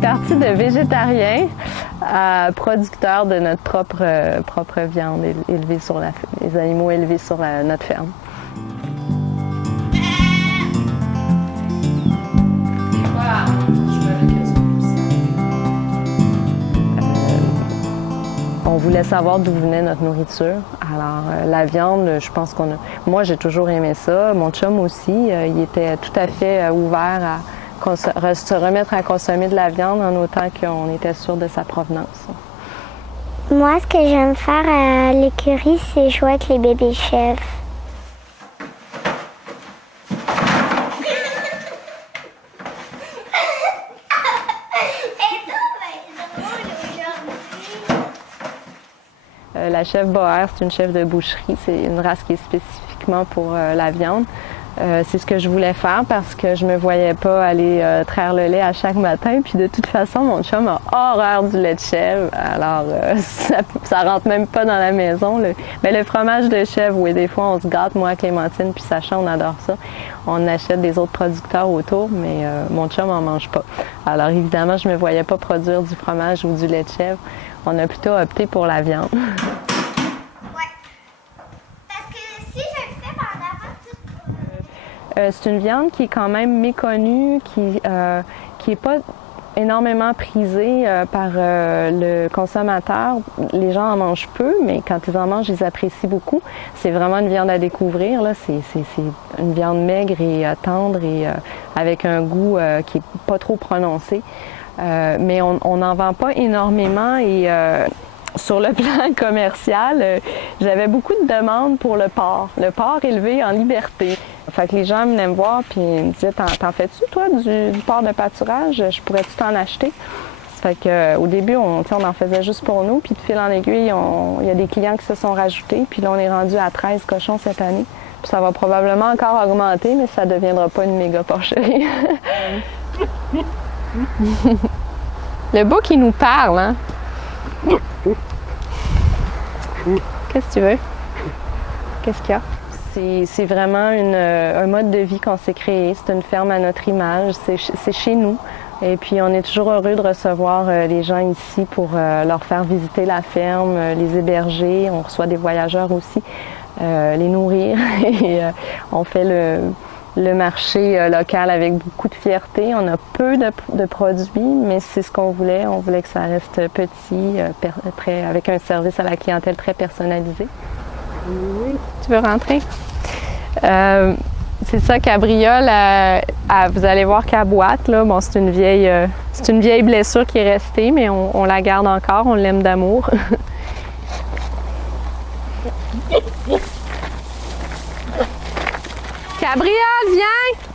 parti de végétariens à producteurs de notre propre viande élevée sur les animaux élevés sur notre ferme. On voulait savoir d'où venait notre nourriture. Alors, la viande, je pense moi, j'ai toujours aimé ça. Mon chum aussi, il était tout à fait ouvert à se remettre à consommer de la viande en autant qu'on était sûr de sa provenance. Moi, ce que j'aime faire à l'écurie, c'est jouer avec les bébés chèvres. La chèvre Boer, c'est une chèvre de boucherie. C'est une race qui est spécifiquement pour la viande. C'est ce que je voulais faire parce que je me voyais pas aller traire le lait à chaque matin. Puis de toute façon, mon chum a horreur du lait de chèvre. Alors, ça rentre même pas dans la maison. Le fromage de chèvre, oui, des fois, on se gâte, moi, Clémentine, puis Sacha, on adore ça. On achète des autres producteurs autour, mais mon chum en mange pas. Alors, évidemment, je me voyais pas produire du fromage ou du lait de chèvre. On a plutôt opté pour la viande. C'est une viande qui est quand même méconnue, qui est pas énormément prisée par le consommateur. Les gens en mangent peu, mais quand ils en mangent, ils apprécient beaucoup. C'est vraiment une viande à découvrir, là. C'est une viande maigre et tendre et avec un goût qui est pas trop prononcé. Mais on n'en vend pas énormément et sur le plan commercial, j'avais beaucoup de demandes pour le porc élevé en liberté. Fait que les gens venaient me voir puis ils me disaient t'en fais-tu toi du porc de pâturage? Je pourrais-tu t'en acheter? Fait que au début, on en faisait juste pour nous, puis de fil en aiguille, il y a des clients qui se sont rajoutés, puis là on est rendu à 13 cochons cette année. Puis ça va probablement encore augmenter, mais ça ne deviendra pas une méga porcherie. Le bouc, il nous parle, hein? Qu'est-ce que tu veux? Qu'est-ce qu'il y a? C'est vraiment un mode de vie qu'on s'est créé. C'est une ferme à notre image. C'est chez nous. Et puis, on est toujours heureux de recevoir les gens ici pour leur faire visiter la ferme, les héberger. On reçoit des voyageurs aussi, les nourrir. Et on fait le marché local avec beaucoup de fierté. On a peu de produits, mais c'est ce qu'on voulait. On voulait que ça reste petit, avec un service à la clientèle très personnalisé. Oui. Tu veux rentrer? C'est ça, Cabriole, vous allez voir qu'elle boite, là. Bon, c'est une vieille blessure qui est restée, mais on la garde encore, on l'aime d'amour. Cabriole, viens!